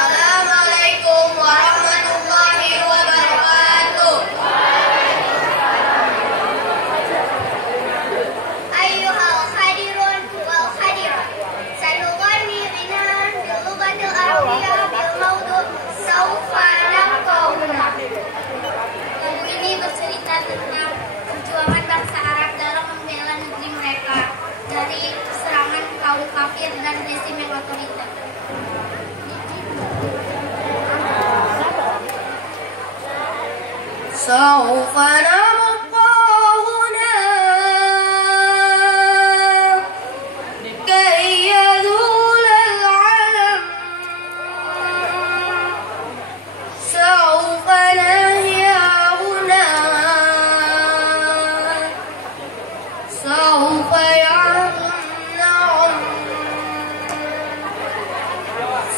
Assalamualaikum warahmatullahi wabarakatuh. Ayyuhal hadirun wal hadirat. Sanughanni ghinahan bil lughatil arabiyyah bil mawdu' sawfa naqra'una. Lagu ini bercerita tentang perjuangan bangsa Arab dalam membela negeri mereka dari serangan kaum kafir dan rezim yang otoriter. سوف نبقى هنا كي يذول العلم سوف نحيا هنا سوف يعلو النعم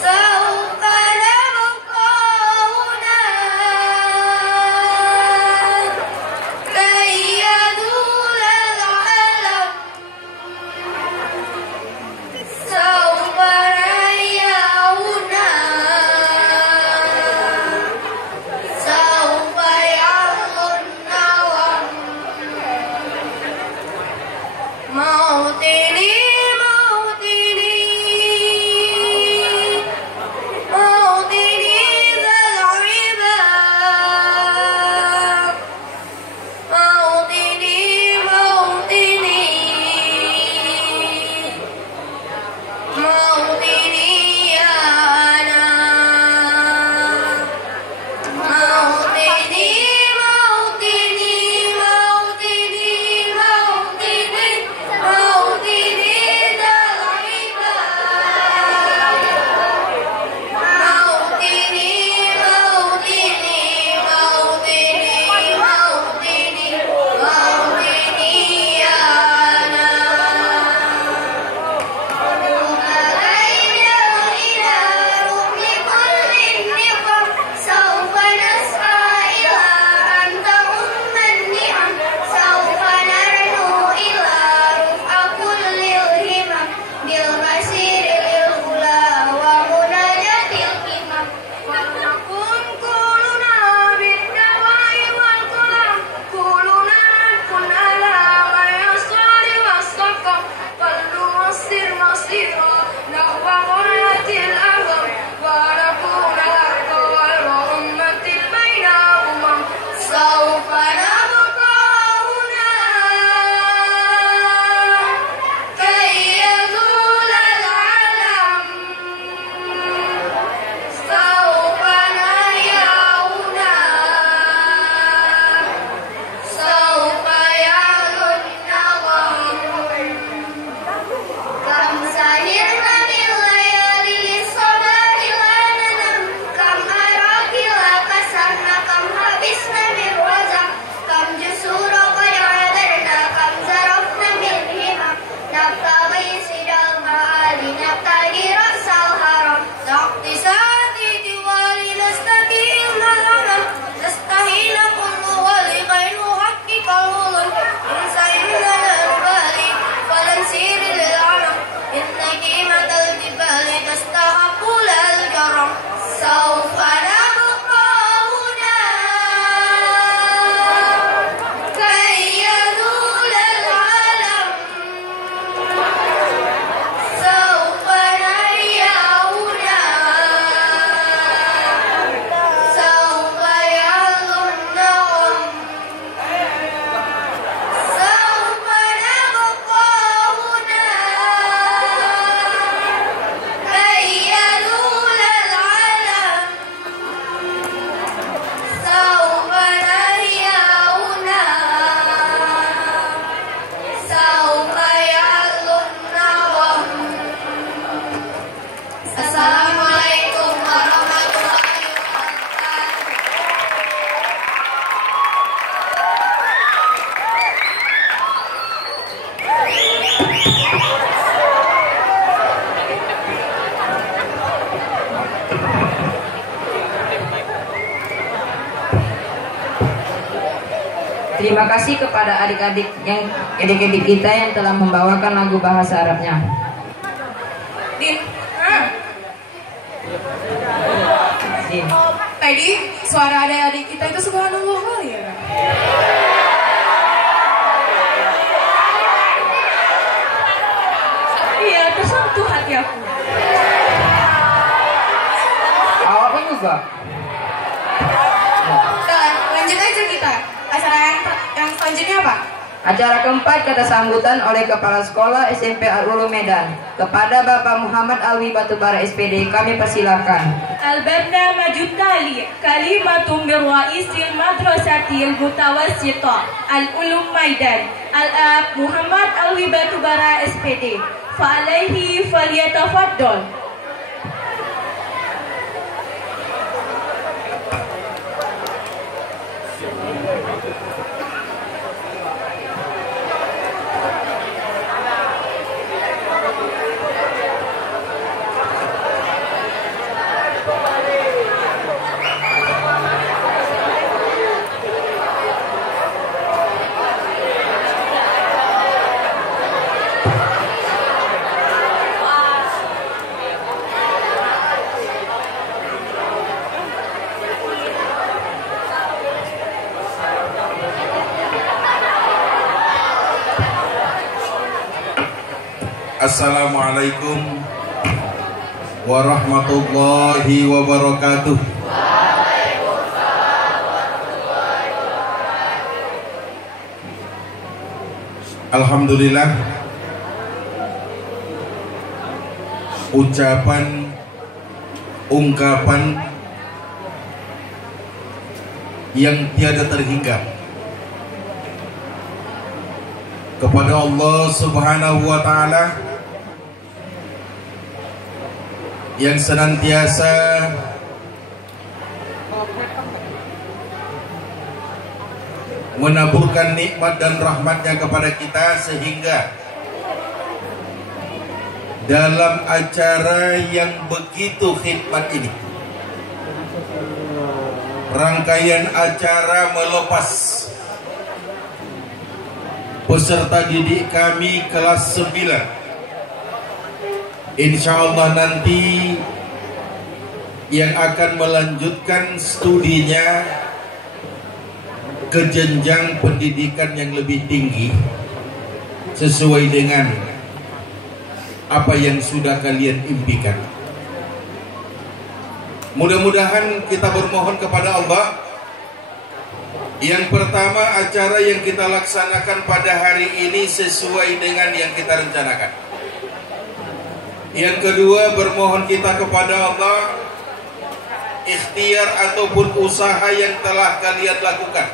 سوف نبقى هنا كي يذول العلم سوف نحيا هنا سوف يعلو النوم موطني موطني موطني ذا العباد موطني موطني موطني يا أنا موطني موطني موطني موطني موطني ذا العباد موطني موطني موطني موطني موطني يا أنا ألينا إلى ركن كل النقم سوف نسعى إلى أن تؤم النعم سوف نرنو إلى رفع كل الهمم بالمسير للعلا ومناجاة القمم ولنكن كلنا بالدواء والقلم كلنا نكن على ما يسار والسقم فلنوصل مصيرا نحو غاية الأمم ونكون الحق غير أمة بين أمم سوف نبقى هنا كي يزول العلم سوف نحيا هنا سوف يعلو النغم كم سهرنا بالليالي للصباح لا ننام كم أراكل كسرنا كم حبسنا بالرزق كم جسور قد عذرنا كم زرفنا بالهمم نبتغي سدى المعالي نبتغي رأس الهرم نقضي ساعتي ولنستقيم الأمل نستحيل كل ولكي نحقق الظلم إن سيرنا نبالي فلنسير للعلم إن قيمة الجبال تستحق لها الكرم سوف نبقى هنا كي يزول العلم سوف نحيا هنا سوف يعلو النغم سوف نبقى هنا كي يزول العلم سوف نحيا هنا سوف يعلو النغم Assalamualaikum warahmatullahi wabarakatuh. Terima kasih kepada adik-adik kita yang telah membawakan lagu bahasa Arabnya. Din, Din. Tadi suara adik-adik kita itu subhanallah kali ya. Iya, tersentuh hati aku. Awalnya juga. Nah, lanjut aja kita. Acara yang selanjutnya apa? Acara keempat kata sambutan oleh Kepala Sekolah SMP Al-Ulum Medan. Kepada Bapak Muhammad Alwi Batubara SPD kami persilahkan. البرنامج التالي كلمة من رئيس المدرسة المتوسطة العلوم ميدان الأب محمد alwi Batubara SPD فعليه فليتفضل. Assalamualaikum warahmatullahi wabarakatuh. Alhamdulillah, ucapan, ungkapan yang tiada terhingga kepada Allah Subhanahu wa Ta'ala yang senantiasa menaburkan nikmat dan rahmatnya kepada kita, sehingga dalam acara yang begitu khidmat ini, rangkaian acara melepas peserta didik kami kelas 9, insya Allah nanti yang akan melanjutkan studinya ke jenjang pendidikan yang lebih tinggi sesuai dengan apa yang sudah kalian impikan. Mudah-mudahan kita bermohon kepada Allah, yang pertama, acara yang kita laksanakan pada hari ini sesuai dengan yang kita rencanakan. Yang kedua, bermohon kita kepada Allah, ikhtiar ataupun usaha yang telah kalian lakukan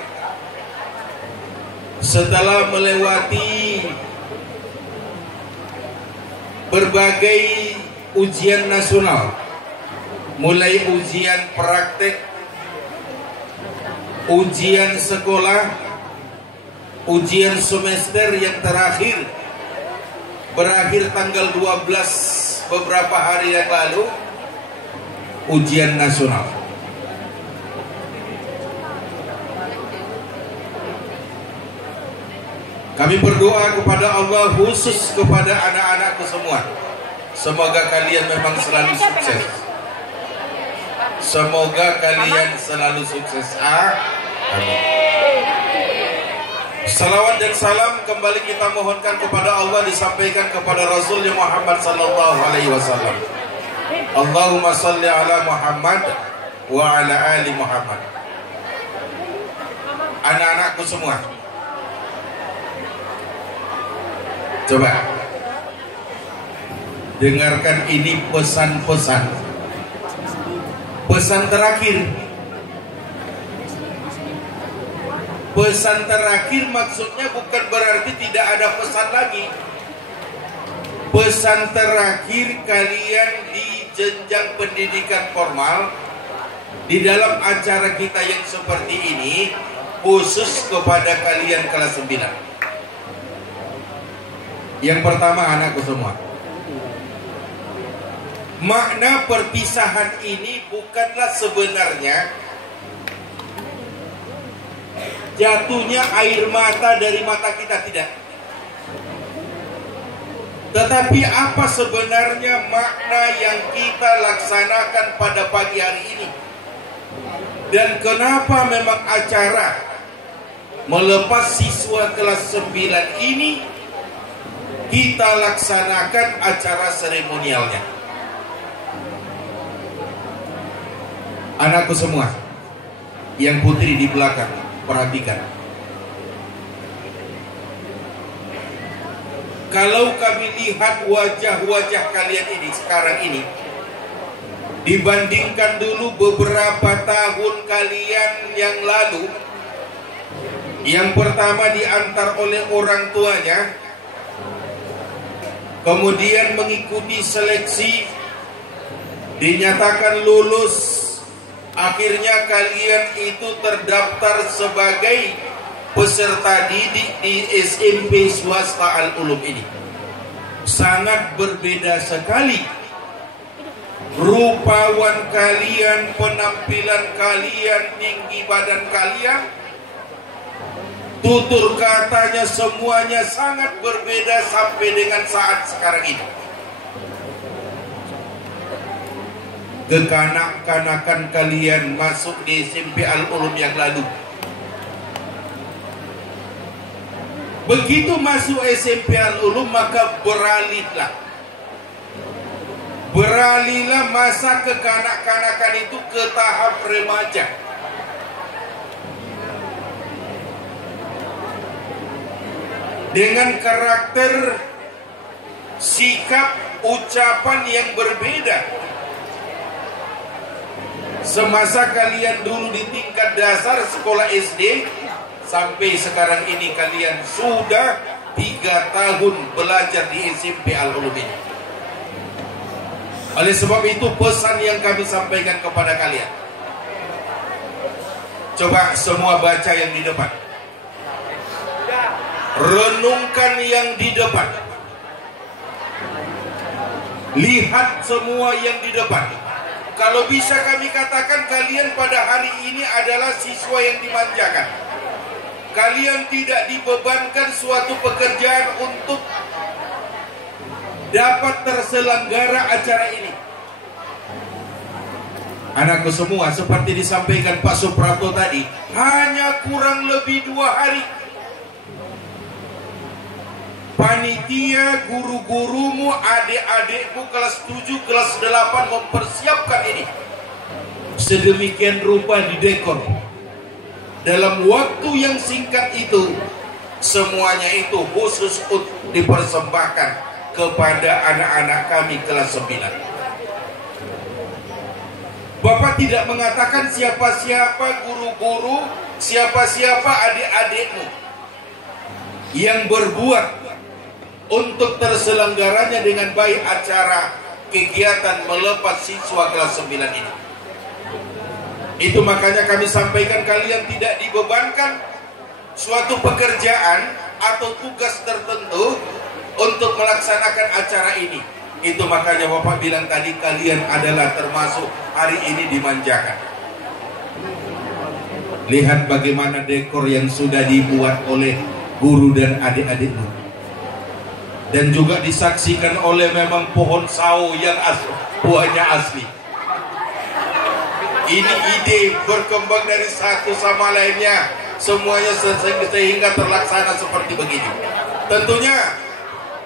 setelah melewati berbagai ujian nasional, mulai ujian praktek, ujian sekolah, ujian semester yang terakhir berakhir tanggal 12 beberapa hari yang lalu, ujian nasional. Kami berdoa kepada Allah, khusus kepada anak-anakku semua, semoga kalian memang selalu sukses. Semoga kalian selalu sukses. Amin. Salawat dan salam kembali kita mohonkan kepada Allah, disampaikan kepada Rasulnya Muhammad sallallahu alaihi wasallam. Allahumma salli ala Muhammad wa ala ali Muhammad. Anak-anakku semua, coba dengarkan ini pesan-pesan, pesan terakhir. Pesan terakhir maksudnya bukan berarti tidak ada pesan lagi. Pesan terakhir kalian di jenjang pendidikan formal, di dalam acara kita yang seperti ini, khusus kepada kalian kelas 9. Yang pertama, anakku semua, makna perpisahan ini bukanlah sebenarnya jatuhnya air mata dari mata kita, tidak. Tetapi apa sebenarnya makna yang kita laksanakan pada pagi hari ini? Dan kenapa memang acara melepas siswa kelas 9 ini kita laksanakan acara seremonialnya? Anakku semua, yang putri di belakang, perhatikan. Kalau kami lihat wajah-wajah kalian ini sekarang ini, dibandingkan dulu beberapa tahun kalian yang lalu, yang pertama diantar oleh orang tuanya, kemudian mengikuti seleksi, dinyatakan lulus, akhirnya kalian itu terdaftar sebagai peserta didik di SMP swasta Al-Ulum ini. Sangat berbeda sekali rupawan kalian, penampilan kalian, tinggi badan kalian, tutur katanya, semuanya sangat berbeda sampai dengan saat sekarang ini. Kekanak-kanakan kalian masuk di SMP Al-Ulum yang lalu. Begitu masuk SMP Al-Ulum, maka beralihlah masa kekanak-kanakan itu ke tahap remaja. Dengan karakter, sikap, ucapan yang berbeda. Semasa kalian dulu di tingkat dasar sekolah SD, sampai sekarang ini kalian sudah 3 tahun belajar di SMP Al-Ulum ini. Oleh sebab itu pesan yang kami sampaikan kepada kalian, coba semua baca yang di depan, renungkan yang di depan, lihat semua yang di depan. Kalau bisa kami katakan kalian pada hari ini adalah siswa yang dimanjakan. Kalian tidak dibebankan suatu pekerjaan untuk dapat terselenggara acara ini. Anakku semua, seperti disampaikan Pak Suprapto tadi, hanya kurang lebih 2 hari. Panitia, guru-gurumu, adik-adikmu kelas 7, kelas 8 mempersiapkan ini sedemikian rupa di dekor. Dalam waktu yang singkat itu, semuanya itu khusus untuk dipersembahkan kepada anak-anak kami kelas 9. Bapak tidak mengatakan siapa-siapa guru-guru, siapa-siapa adik-adikmu yang berbuat untuk terselenggaranya dengan baik acara kegiatan melepas siswa kelas 9 ini. Itu makanya kami sampaikan kalian tidak dibebankan suatu pekerjaan atau tugas tertentu untuk melaksanakan acara ini. Itu makanya Bapak bilang tadi kalian adalah termasuk hari ini dimanjakan. Lihat bagaimana dekor yang sudah dibuat oleh guru dan adik-adikmu. Dan juga disaksikan oleh memang pohon sawo yang buahnya asli. Ini ide berkembang dari satu sama lainnya, semuanya sehingga terlaksana seperti begini. Tentunya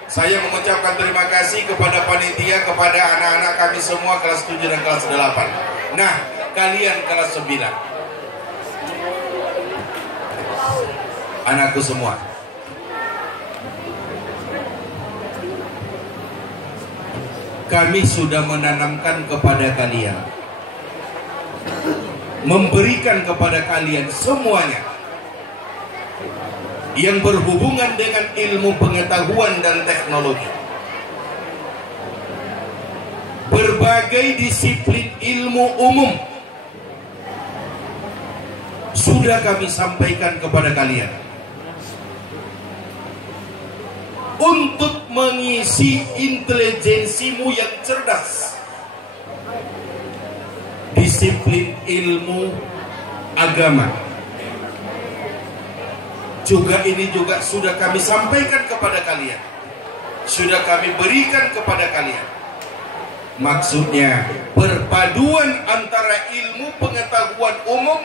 saya mengucapkan terima kasih kepada panitia, kepada anak-anak kami semua kelas 7 dan kelas 8. Nah, kalian kelas 9, anakku semua, kami sudah menanamkan kepada kalian, memberikan kepada kalian semuanya yang berhubungan dengan ilmu pengetahuan dan teknologi. Berbagai disiplin ilmu umum sudah kami sampaikan kepada kalian untuk mengisi intelijensimu yang cerdas. Disiplin ilmu agama, juga ini juga sudah kami sampaikan kepada kalian, sudah kami berikan kepada kalian. Maksudnya perpaduan antara ilmu pengetahuan umum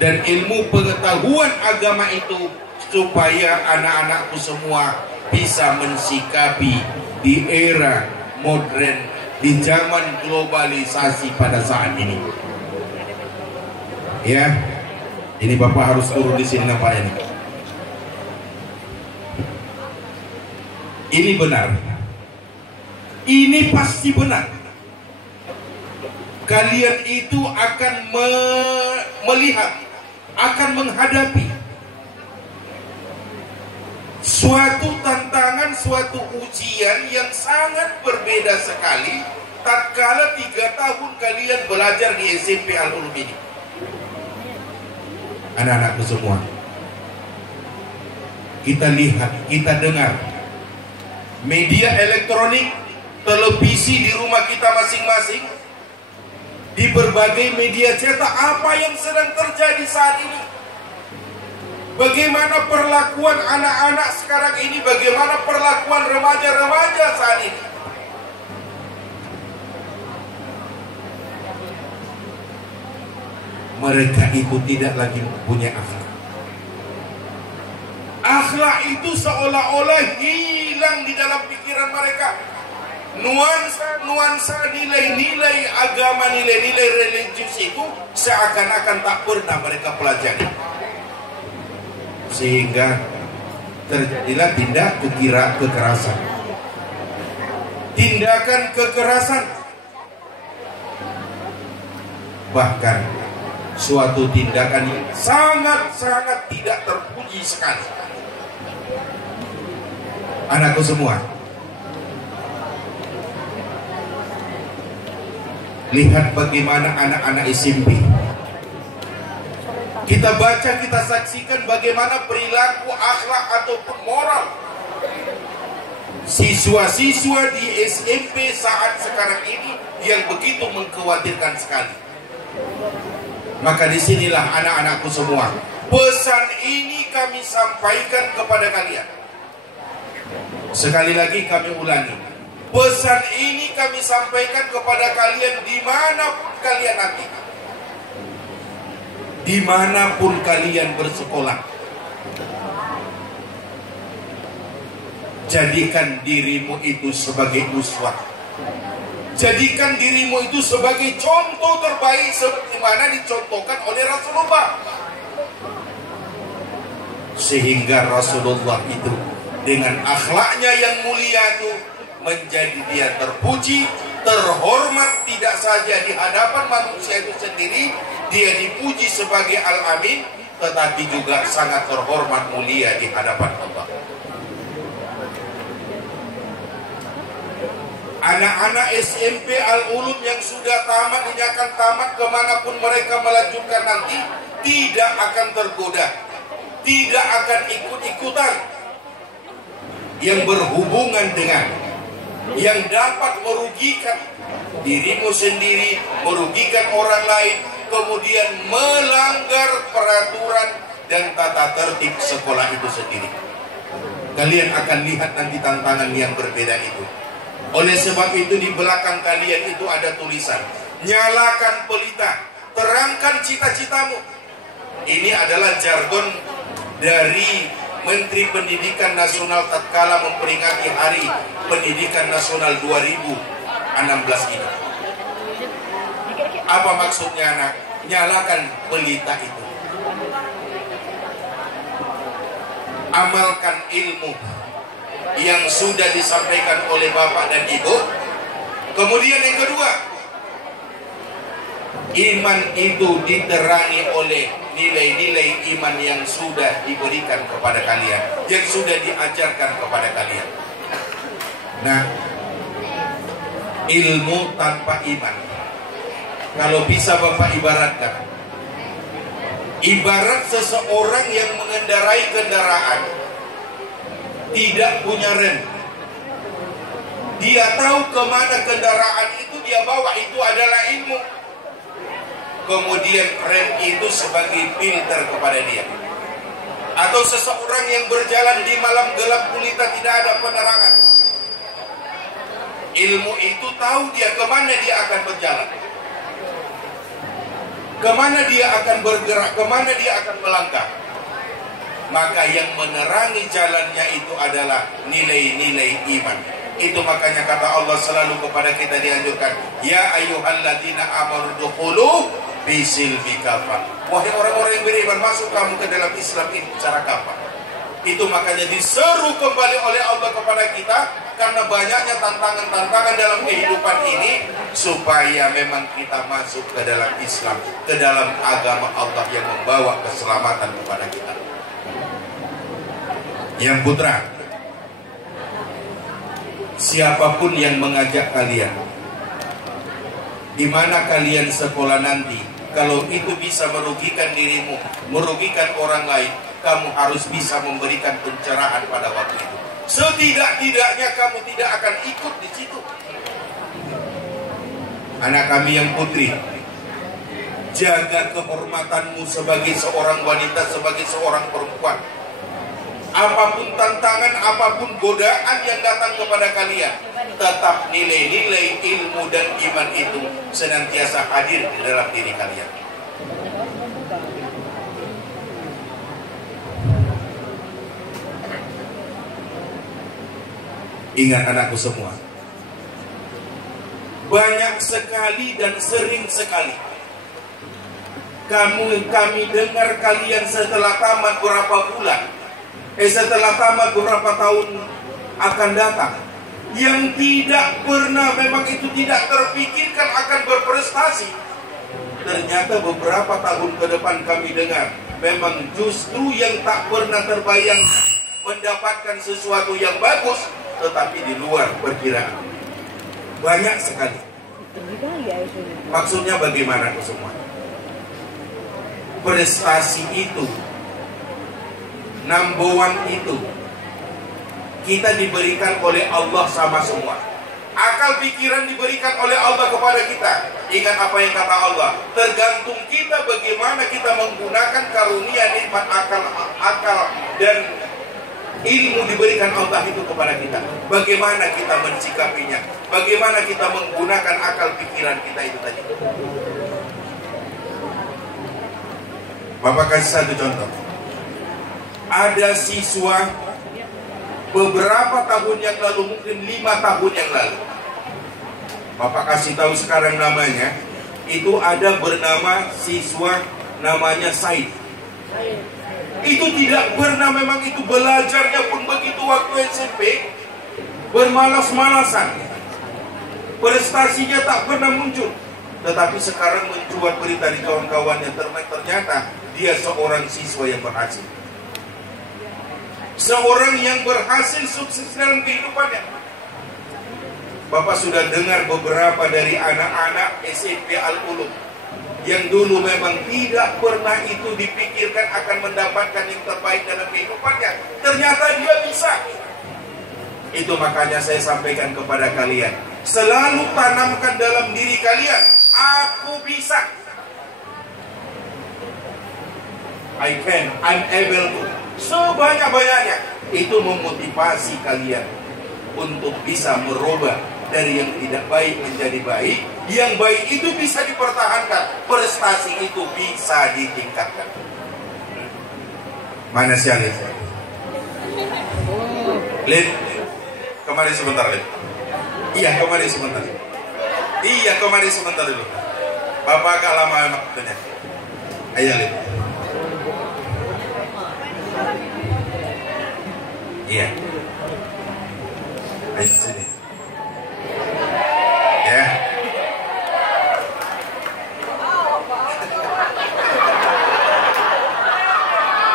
dan ilmu pengetahuan agama itu, supaya anak-anakku semua bisa mensikapi di era modern, di zaman globalisasi pada saat ini. Ya, ini Bapak harus turun di sini nampaknya ini. Ini benar. Ini pasti benar. Kalian itu akan melihat, akan menghadapi suatu tantangan, suatu ujian yang sangat berbeda sekali tatkala 3 tahun kalian belajar di SMP Al-Ulum ini. Anak-anakku semua, kita lihat, kita dengar media elektronik, televisi di rumah kita masing-masing, di berbagai media cetak, apa yang sedang terjadi saat ini. Bagaimana perlakuan anak-anak sekarang ini, bagaimana perlakuan remaja-remaja saat ini. Mereka itu tidak lagi punya akhlak. Akhlak itu seolah-olah hilang di dalam pikiran mereka. Nuansa nilai-nilai agama, nilai-nilai religius itu seakan-akan tak pernah mereka pelajari. Sehingga terjadilah tindak kekerasan, tindakan kekerasan, bahkan suatu tindakan yang sangat-sangat tidak terpuji sekali. Anakku semua, lihat bagaimana anak-anak SMP. Kita baca, kita saksikan bagaimana perilaku, akhlak ataupun moral siswa-siswa di SMP saat sekarang ini yang begitu mengkhawatirkan sekali. Maka disinilah anak-anakku semua, pesan ini kami sampaikan kepada kalian. Sekali lagi kami ulangi, pesan ini kami sampaikan kepada kalian dimanapun kalian nanti, dimanapun kalian bersekolah. Jadikan dirimu itu sebagai uswah, jadikan dirimu itu sebagai contoh terbaik seperti mana dicontohkan oleh Rasulullah. Sehingga Rasulullah itu dengan akhlaknya yang mulia itu menjadi dia terpuji, terhormat, tidak saja di hadapan manusia itu sendiri, dia dipuji sebagai Al-Amin, tetapi juga sangat terhormat, mulia di hadapan Allah. Anak-anak SMP Al-Ulum yang sudah tamat, dinyatakan tamat, kemanapun mereka melanjutkan nanti, tidak akan tergoda, tidak akan ikut-ikutan yang berhubungan dengan yang dapat merugikan dirimu sendiri, merugikan orang lain, kemudian melanggar peraturan dan tata tertib sekolah itu sendiri. Kalian akan lihat nanti tantangan yang berbeda itu. Oleh sebab itu di belakang kalian itu ada tulisan, nyalakan pelita, terangkan cita-citamu. Ini adalah jargon dari Menteri Pendidikan Nasional tatkala memperingati Hari Pendidikan Nasional 2016 ini. Apa maksudnya, anak? Nyalakan pelita itu. Amalkan ilmu yang sudah disampaikan oleh Bapak dan Ibu. Kemudian yang kedua, iman itu diterangi oleh nilai-nilai iman yang sudah diberikan kepada kalian, yang sudah diajarkan kepada kalian. Nah, ilmu tanpa iman, kalau bisa Bapak ibaratkan, ibarat seseorang yang mengendarai kendaraan tidak punya rem. Dia tahu kemana kendaraan itu dia bawa, itu adalah ilmu. Kemudian rem itu sebagai filter kepada dia. Atau seseorang yang berjalan di malam gelap gulita tidak ada penerangan. Ilmu itu tahu dia kemana dia akan berjalan, kemana dia akan bergerak, kemana dia akan melangkah. Maka yang menerangi jalannya itu adalah nilai-nilai iman. Itu makanya kata Allah selalu kepada kita dianjurkan, ya ayyuhalladzina amanu dukhulu bisilmi kafah. Wahai orang-orang yang beriman, masuk kamu ke dalam Islam ini secara kafah. Itu makanya diseru kembali oleh Allah kepada kita, karena banyaknya tantangan-tantangan dalam kehidupan ini, supaya memang kita masuk ke dalam Islam, ke dalam agama Allah yang membawa keselamatan kepada kita. Yang putra, siapapun yang mengajak kalian, di mana kalian sekolah nanti, kalau itu bisa merugikan dirimu, merugikan orang lain, kamu harus bisa memberikan pencerahan pada waktu itu. Setidak-tidaknya kamu tidak akan ikut di situ. Anak kami yang putri, jaga kehormatanmu sebagai seorang wanita, sebagai seorang perempuan. Apapun tantangan, apapun godaan yang datang kepada kalian, tetap nilai-nilai ilmu dan iman itu senantiasa hadir di dalam diri kalian. Ingat anakku semua, banyak sekali dan sering sekali kami dengar kalian setelah tamat beberapa bulan, setelah tamat beberapa tahun akan datang, yang tidak pernah, memang itu tidak terpikirkan akan berprestasi. Ternyata beberapa tahun ke depan kami dengar, memang justru yang tak pernah terbayang mendapatkan sesuatu yang bagus, tetapi di luar perkiraan. Banyak sekali. Maksudnya bagaimana itu semua? Prestasi itu, number one itu, kita diberikan oleh Allah sama semua. Akal pikiran diberikan oleh Allah kepada kita. Ingat apa yang kata Allah, tergantung kita bagaimana kita menggunakan karunia nikmat akal dan ilmu diberikan Allah itu kepada kita. Bagaimana kita mensikapinya, bagaimana kita menggunakan akal pikiran kita itu tadi. Bapak kasih satu contoh. Ada siswa beberapa tahun yang lalu, mungkin 5 tahun yang lalu, Bapak kasih tahu sekarang namanya, itu ada bernama siswa namanya Said. Itu tidak pernah, memang itu belajarnya pun begitu waktu SMP, bermalas-malasan, prestasinya tak pernah muncul. Tetapi sekarang mencuat berita di kawan-kawannya, ternyata dia seorang siswa yang berhasil, seorang yang berhasil sukses dalam kehidupannya. Bapak sudah dengar beberapa dari anak-anak SMP Al-Ulum yang dulu memang tidak pernah itu dipikirkan akan mendapatkan yang terbaik dalam kehidupannya, ternyata dia bisa. Itu makanya saya sampaikan kepada kalian, selalu tanamkan dalam diri kalian, aku bisa, I can, I'm able to, sebanyak-banyaknya. Itu memotivasi kalian untuk bisa merubah dari yang tidak baik menjadi baik. Yang baik itu bisa dipertahankan, prestasi itu bisa ditingkatkan. Mana si Alif? Lid, kemari sebentar, Lid. Iya, kemari sebentar. Iya, kemari sebentar dulu. Bapak agak lama waktunya. Ayo, Lid. Iya. Ayo sini. Ya.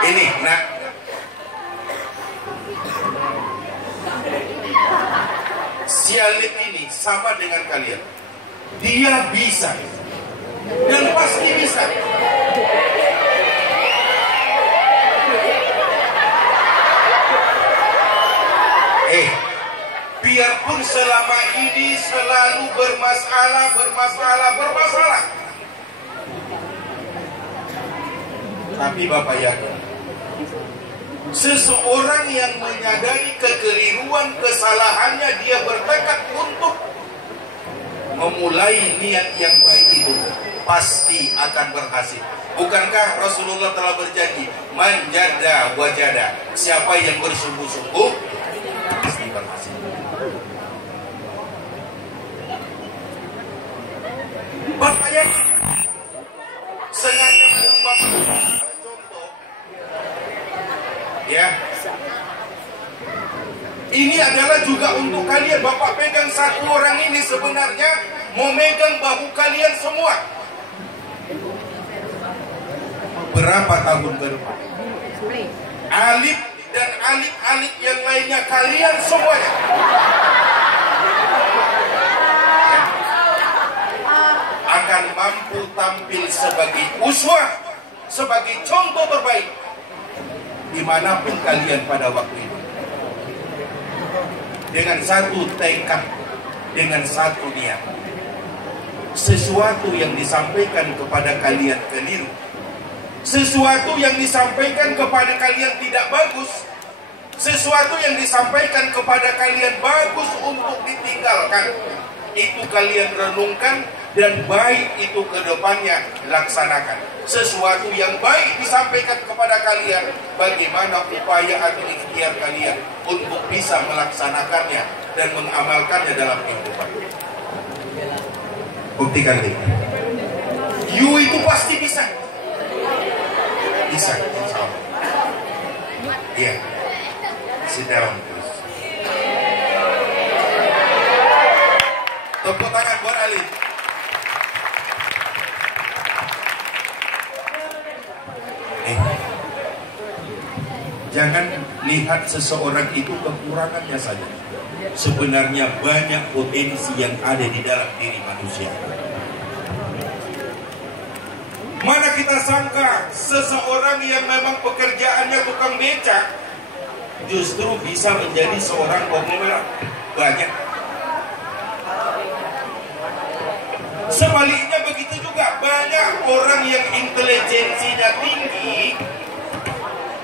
Ini, nak. Si Alif ini sama dengan kalian. Dia bisa. Dan pasti bisa. Biarpun selama ini selalu bermasalah, tapi Bapak yakin Seseorang yang menyadari kekeliruan, kesalahannya, dia bertekad untuk memulai niat yang baik itu, pasti akan berhasil. Bukankah Rasulullah telah berjanji, man jada wajada, siapa yang bersungguh-sungguh pasti berhasil. Bapaknya sengaja mengubah contoh, ya. Ini adalah juga untuk kalian. Bapak pegang satu orang ini sebenarnya mau megang bahu kalian semua. Berapa tahun ke depan? Alif dan alif-alif yang lainnya kalian semuanya akan mampu tampil sebagai uswah, sebagai contoh terbaik dimanapun kalian pada waktu itu. Dengan satu tekad, dengan satu niat. Sesuatu yang disampaikan kepada kalian keliru, sesuatu yang disampaikan kepada kalian tidak bagus, sesuatu yang disampaikan kepada kalian bagus untuk ditinggalkan, itu kalian renungkan dan baik itu ke depannya laksanakan. Sesuatu yang baik disampaikan kepada kalian, bagaimana upaya atau ikhtiar kalian untuk bisa melaksanakannya dan mengamalkannya dalam kehidupan. Buktikan deh. You itu pasti bisa. Bisa, insya Allah. Iya. Sit down, please. Tepuk tangan buat Alif. Jangan lihat seseorang itu kekurangannya saja. Sebenarnya banyak potensi yang ada di dalam diri manusia. Mana kita sangka seseorang yang memang pekerjaannya tukang becak justru bisa menjadi seorang konglomerat. Banyak. Sebaliknya begitu juga, banyak orang yang intelijensinya tinggi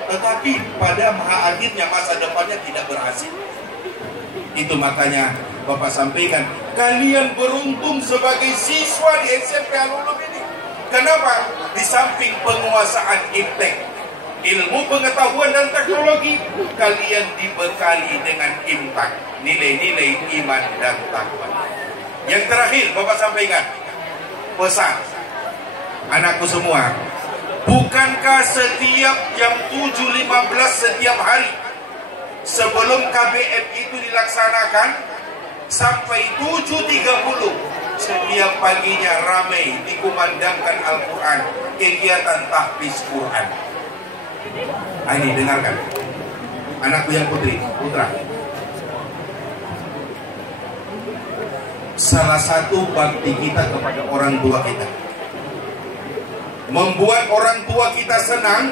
tetapi pada akhirnya masa depannya tidak berhasil. Itu makanya Bapak sampaikan, kalian beruntung sebagai siswa di SMP Al-Ulum ini. Kenapa? Di samping penguasaan iptek, ilmu pengetahuan dan teknologi, kalian dibekali dengan imtak, nilai-nilai iman dan takwa. Yang terakhir Bapak sampaikan, pesan anakku semua, bukankah setiap jam 7.15 setiap hari sebelum KBM itu dilaksanakan sampai 7.30 setiap paginya ramai dikumandangkan Al-Quran, kegiatan tahfiz Quran. Ini dengarkan, anakku yang putra. Salah satu bakti kita kepada orang tua kita, membuat orang tua kita senang,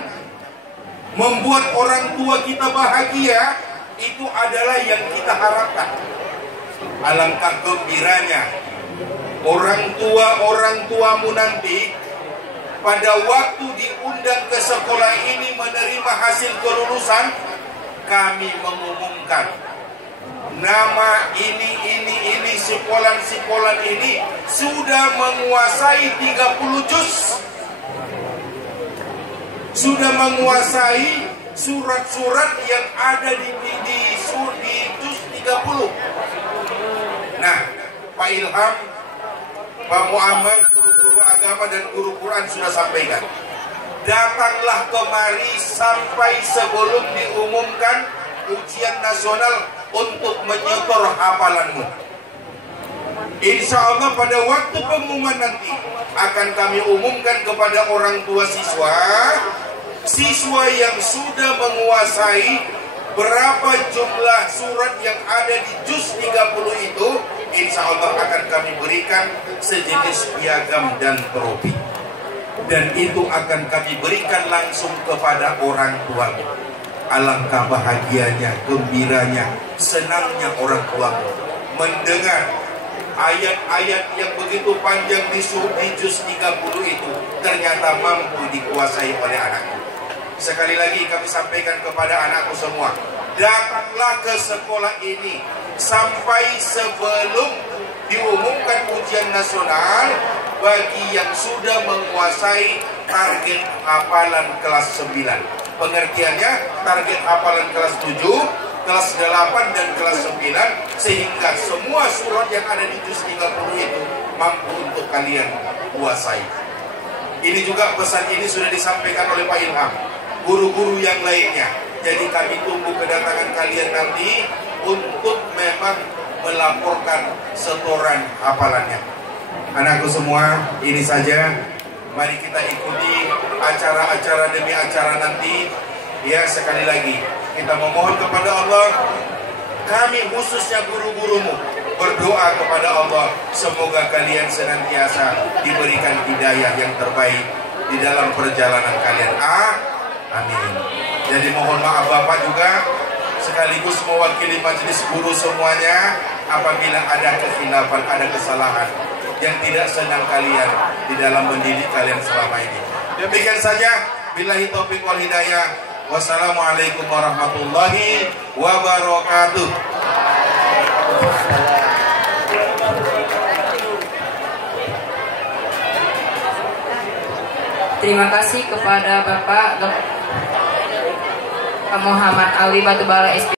membuat orang tua kita bahagia, itu adalah yang kita harapkan. Alangkah gembiranya orang tuamu nanti pada waktu diundang ke sekolah ini menerima hasil kelulusan, kami mengumumkan nama ini sekolah ini sudah menguasai 30 juz, sudah menguasai surat-surat yang ada di juz 30. Nah, Pak Ilham, Pak Muhammad, guru-guru agama dan guru Quran sudah sampaikan, datanglah kemari sampai sebelum diumumkan ujian nasional untuk menyetor hafalanmu. Insya Allah pada waktu pengumuman nanti akan kami umumkan kepada orang tua siswa yang sudah menguasai berapa jumlah surat yang ada di juz 30 itu, insya Allah akan kami berikan sejenis piagam dan trofi. Dan itu akan kami berikan langsung kepada orang tuamu. Alangkah bahagianya, gembiranya, senangnya orang tuamu mendengar ayat-ayat yang begitu panjang di juz 30 itu ternyata mampu dikuasai oleh anakku. Sekali lagi kami sampaikan kepada anakku semua, datanglah ke sekolah ini sampai sebelum diumumkan ujian nasional bagi yang sudah menguasai target hafalan kelas 9. Pengertiannya target hafalan kelas 7, kelas 8 dan kelas 9, sehingga semua surat yang ada di juz 30 itu mampu untuk kalian kuasai. Ini juga pesan ini sudah disampaikan oleh Pak Ilham, guru-guru yang lainnya. Jadi kami tunggu kedatangan kalian nanti untuk memang melaporkan setoran hafalannya. Anakku semua, ini saja. Mari kita ikuti acara-acara demi acara nanti. Ya, sekali lagi kita memohon kepada Allah, kami khususnya guru-gurumu berdoa kepada Allah, semoga kalian senantiasa diberikan hidayah yang terbaik di dalam perjalanan kalian. Amin. Jadi mohon maaf Bapak juga sekaligus mewakili majelis guru semuanya apabila ada kekhilafan, ada kesalahan yang tidak senang kalian di dalam mendidik kalian selama ini. Demikian saja. Billahi taufiq wal hidayah. Wassalamualaikum warahmatullahi wabarakatuh. Terima kasih kepada Bapak Dr. Muhammad Alwi Batubara SP.